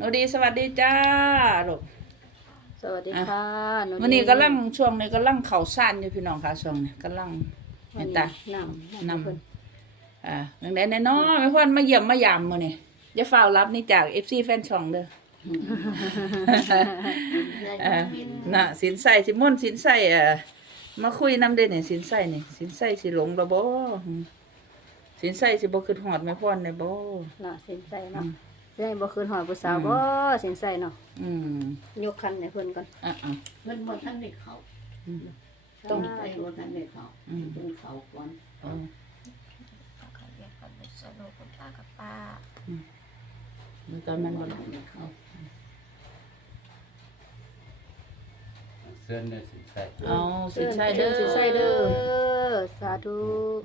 หนูดีสวัสดีจ้าลูกสวัสดีค่ะหวันนี้กำลังช่วงนี้กำลังเข่าซ่านอยู่พี่น้องค่ะช่วงนี้กำลังเห็นตานำนำอ่าดังนั้นแน่นอนไม่พ่อนมาเยี่ยมมายามมื้อนี้อย่าฝ้าวรับนี่จาก FC แฟนช่องเด้ออ่าน่ะสินใส่สิม่วนสินใส่อ่ามาคุยนำเด้นี่สินใส่นี่สินใส่สิหลงบ่บ่สินใส่สิบ่คิดฮอดแม่พ่อนได้บ่เนาะสินใส่เนาะสิ ได้บ่คืนหอยผู้สาวบ่สินใส่เนาะอืมยกคันให้เพิ่นก่อนอะเพิ่นบ่ทันได้เข้าต้องไปบ่ทันได้เข้าอืมเพิ่นเข้าก่อนๆเอาเขาเรียกกันสนุกคุณตากับป้ามันก็แม่นบ่บ่ล่ะทันได้เข้าเสื้อเนี่ยสิใส่เอาสินใส่เด้อสินใส่เด้อสาธุ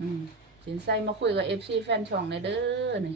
อืมสินใส่มาคุยกับ FC แฟนช่องในอยเด้อนี่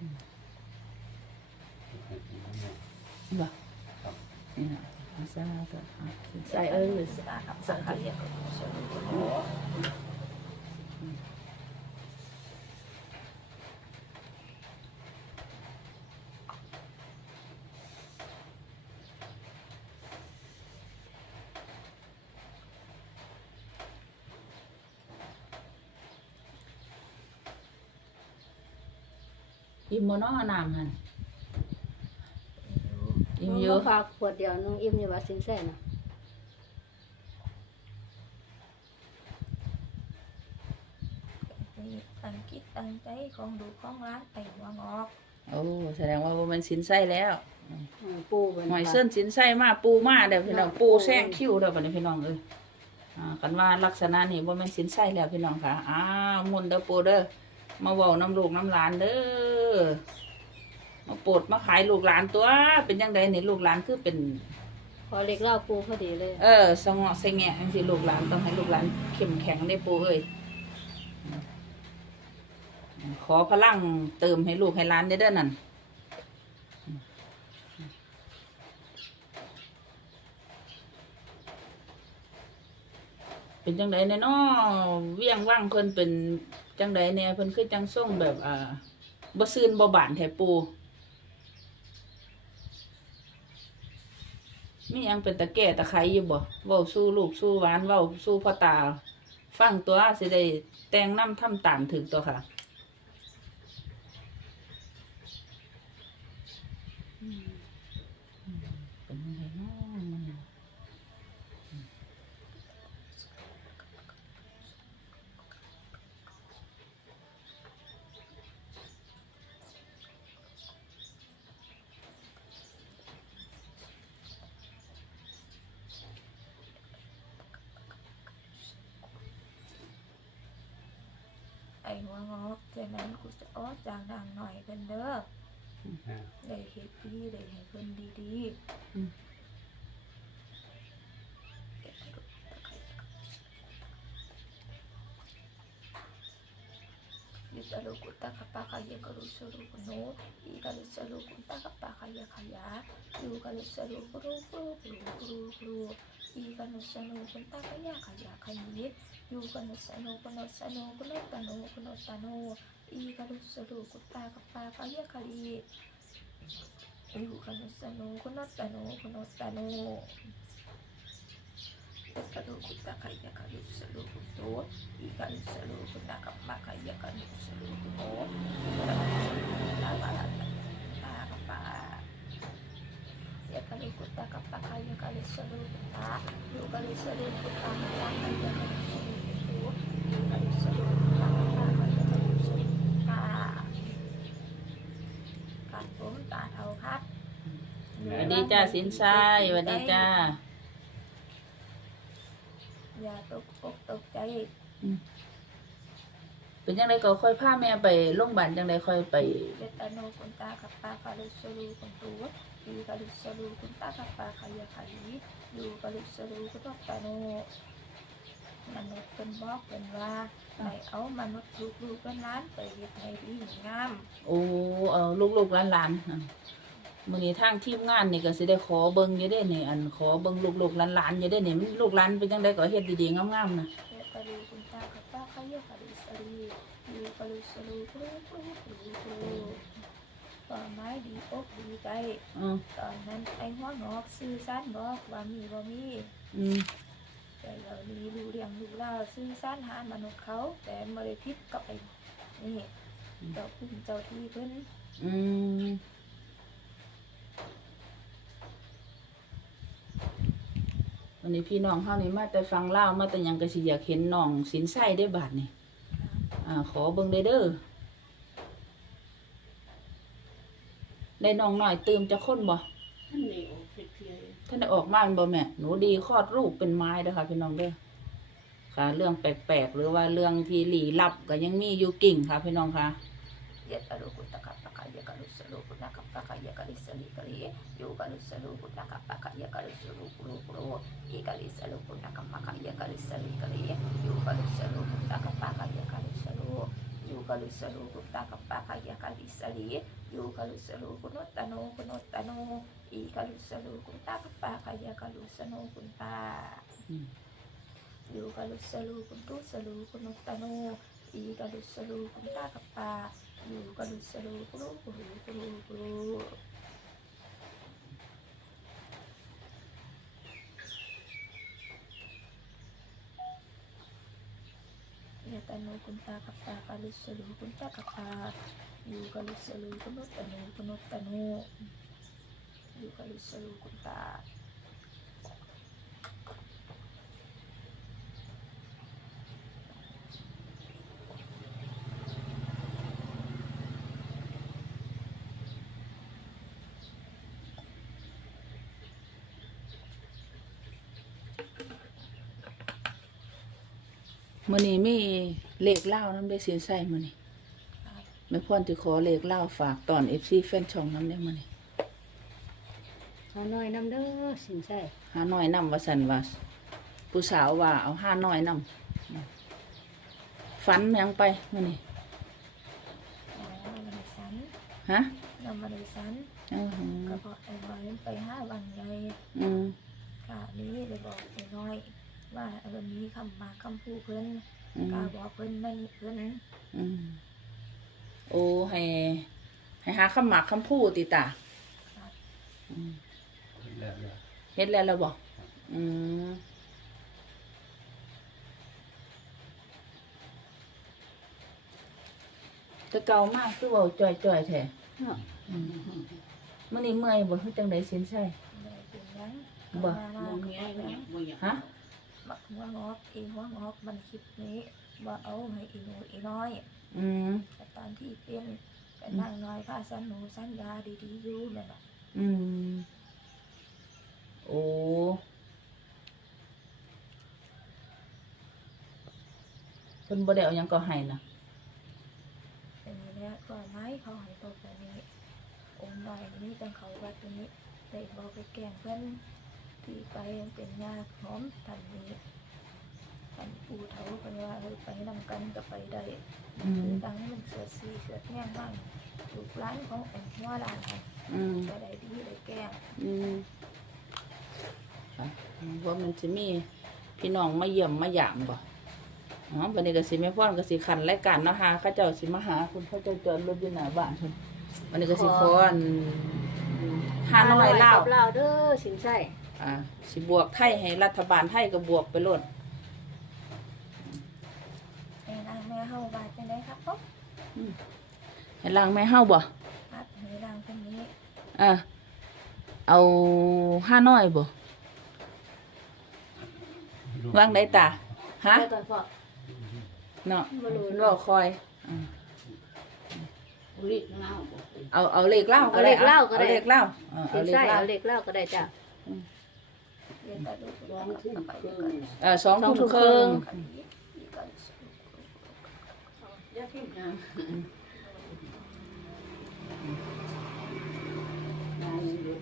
บป้ากับเรียกกับดูสนุกคุณดูอีกับดูสนุกคุณตากับป้ากับเรียกกับอีอยู่กับดูสนุกคุณตากับป้ากับเรียกกับดูสนุกคุณตาอยู่กับดูสนุกคุณตากับป้ากับเรียกกับอีอยู่กับดูสนุกคุณโนสนุกคุณนตโนอีกับดูสนุกคุณตากับป้ากับเรียกกับดูสนุกคุณตา จิตานุคุณตากับป้าขายุก็รู้อีกาลุสรูคุณตากับป้า บ่นี่นะอาซาก็อะสินใส่เออ ตากับป้าขาเรียกกาลุสรูก็รู้ อิ่มบ่เนาะน้ำหั่นอิ่มน้อยู่องฝากขวดเดียวน้องอิ่มอยู่ว่าสินใส่น่ะนี่ตั้งกิจตั้งใจของดูของร้านไต่หัวงอกโอ้แสดงว่าบ่แมันสินใส่แล้วอืมปูเพิ่นหอยเส้นสินใส่มาปูมาเด้อพี่น้องปูแซงคิ้วเด้อบัดนี้พี่น้องเอ้ยอ่ากันว่าลักษณะนี้บ่แม่นสินใส่แล้วพี่น้องค่ะอ้าวมุนเด้อปูเด้อมาเว้าน้ำลูกน้ำหลานเด้อ มาโปรดมาขายลูกหลานตัว เป็นจังไดนี่ลูกหลานคือเป็นขอเล็กเล่าปูพอดีเลย เออสงอใส่แงะจังซี่ลูกหลานต้องให้ลูกหลานเข้มแข็งได้ปูเอ้ยขอพลังเติมให้ลูกให้หลานได้เด้อนั่นเป็นจังไดเนี่ยน้อเวียงว่างเพิ่นเป็นจังไดเนี่ยเพิ่นคือจังส่งแบบอ่า บ่ซื่นบ่บานแถปูมียังเป็นตะแก่ตะไคร้อยู่บ่เว้าสู้ลูกสู้หวานเว้าสู้พ่อตา ฟังตัวสิได้แต่งน้ำทำตามถึงตัวค่ะ เป็นยังไงเนาะมัน ไต่ หัวงอกจากนั้นกูจะอ้อจากดังหน่อยเป็นเด้อได้เฮ็ดดีได้ให้เพิ่นดีๆ Di dalu kuta 이가노사노군 따가야 가야가니 요가노사노군노사노군 따노군 따노 이가노사노군 따가빠가야가리 요가노사노군 따노군 따노 Kalukut na kaya kalusalukot to Ikalusalukot na kapakaya kalusalukot to Ikalusalukot na kapakaya kaya kali selalu itu kali selalu kuta kapak kaya kali selalu kuta kan pun tak tahu hat สวัสดีจ้าสินทรายสวัสดีจ้า อย่าตกอกตกใจอืม เป็นจังไดก็ค่อยพาแม่ไปโรงพยาบาลจังไดค่อยไปเยตโนกุนตากับปาคาลุสลูกุนตัวอีกาลุสลูกุนตากับปาคายาขาลียูกาลุสลูกุนตตาโนมนุษย์เป็นบอกเป็นว่าไหนเอามนุษย์ลูกลูกเป็นล้านไปเฮ็ดให้ดีงาม โอ้เอาลูกๆหลานๆอะมื้อนี้ทางทีมงานนี่ก็สิได้ขอเบิ่งอยู่เด้นี่อันขอเบิ่งลูกๆหลานๆอยู่เด้นี่มันลูกหลานเป็นจังไดก็เฮ็ดดีๆงามๆนะ เยตลูกุนตากับปาคายาขาลีสลียูกาลุสลูกุนกุนกุนกุนต่อไม้ดีอกดีใจตอนนั้นไอ้หัวงอกซื้อสั้นบอกว่ามีบ่มีแต่เรานี้รู้เรื่งรู้เล่าซื้อสั้นหามนุษย์เขา แต่ม่ได้พิษกับไอ้นี่เจ้าพุ่มเจ้าที่เพิ่น อืม วันนี้พี่น้องเฮานี่มาแต่ฟังเล่าวมาแต่หยังก็สิอยากเห็นน้องสินไส้ได้บาดนี่อ่าขอเบิ่งได้เด้อได้น้องน้อยตื่มจะคนบ่ท่านนี่โอเคเพียงท่านได้ออกมาแม่นบ่แม่หนูดีคลอดลูกเป็นไม้เด้อค่ะพี่น้องเด้อค่ะ เรื่องแปลกๆหรือว่าเรื่องที่ลี้ลับก็ยังมีอยู่กิ่งค่ะพี่น้องค่ะเยตะลุกุตะกัปปะกะยะกะลุ สลุกุนะกัปปะกะยะกะลิสลิกะลิโยกะลุสลุกุนะกัปปะกะยะกะลุสลุกุ รุกุรุอีกะลิสลุกุนะกัปปะ ณตามื้อนี้มีเลขเล่านํได้สินไส้มื้อนี้แม่พ่อนสิขอเลขเล่าฝากตอน FC แฟนช่องนํได้มื้อนี้เอาหน่อยน้ำเด้อสินใส่หาน้อยนํว่าซั่นว่าผู้สาวว่าเอาห้าน้อยนํฝันหยังไปมื้อนี้อ๋อมันได้สันฮะนำมาได้สันอือหือก็บอกไอ้บอยมันไปห้าวันไงอืมกานี้เลยบอกไอ้น้อย ว่าวันนี้คำมาคำพูดเพิ่นอืมกาบอกเพิ่นนั่นนี่เพิ่นอืมโอ้ให้ให้หาคำหมากคำพูดติตาอืมแล้วแล้วเฮ็ดแล้วแล้วบ่อืมแต่เก่ามากคือเว้าจ่อยๆแท้เนาะอืมมื้อนี้เมื่อยบ่คือจังได๋สินใช่ไม่ได้เป็นหยังบ่มามาบ่ก็มีบไอ้อกเนี่แล้ยวบ่อยากฮะ มักหัวงอกอีหัวงอกมันคลิปนี้ว่าเอาให้อีหนูอีน้อยอืมแต่ตอนที่เป็นแต่นางน้อยพาสันหนูสัญญาดีๆอยู่นั่นน่ะอืมโอ้เพิ่นบ่ได้เอาหยังก็ให้นะเป็นอย่างนี้ก็ไม้เขาให้ตกแบบนี้องค์น้อยนี้จังเขาวัดตัวนี้ได้บอกไปแกล้งเพิ่น ที่ไปเป็นญาติหอมทันนี้ทันปูเถาเป็นว่าเออไปนำกันก็ไปได้อืมคือตังมันเสือสีเสือแง่งบ้างลูกร้านขององค์หัวร้านค่ะอืมก็ได้ดีได้แกล้งอืมค่ะว่ามันจะมีพี่น้องมาเยี่ยมมาหยามบ่อ๋อบันนี้ก็สิแม่พ่อนก็สิขันรายการเนาะฮะเข้าเจ้าสิมาหาคุณพ่อเจ้าจอดรถอยู่หน้าบ้านเพิ่นบันนี้ก็สิขออันห้าน้อยเล่า กับลาวเด้อสินใส่ อ่าสิบวกไทยให้รัฐบาลไทยก็บวกไปโลดแม่นางแม่เฮาบาดจังไดครับพ่อให้ล้างแม่เฮาบ่ครับให้นางคนนี้อ่าเอาห้าน้อยบ่วางได้ตาฮะไปก่อนพ่อเนาะบ่รู้รอคอยอ่าเรียกเล่าบ่เอาเอาเลขเล่าก็เอาได้เลขเล่าก็ได้เอาเลขเล่าอ่าสิเอานเลขใส่เล่าเอาเล็กเล่าก็ได้จ้ะ เองทุ่มครึ่กันงเอสองทุ่มครึ่ง ง คดีอีกกัน ย จะกินน้ำน้ำอยู่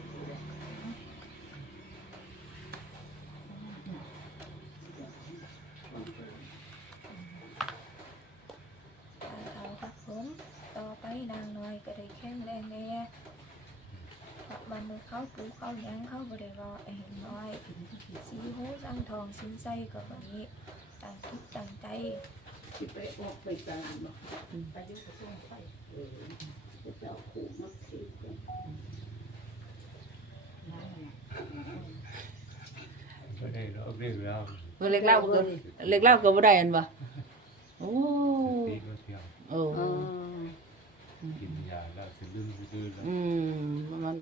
ตาเขาครับผมต่อไปนางน้อยก็ได้แข็งแรงแน่ เพราะมันมือเขาปลูกเขาหยังเขาบ่ได้รอเห็นน้อย สีหูสังทองสินใจกับวันนี้ต่างคิดต่างใจที่ไปออกไปตลาดบอกไปยุ่งกับช่วงไฟเออจะเจ้าขู่มักถือกันก็ได้เราเรียกเราเมื่อเล็กเล่าก็เล็กเล่าก็บ่ได้อันบ่โอ้ตีก็เที่ยวโอ้กินยาแล้วสิลืมลืมแล้วอืมมัน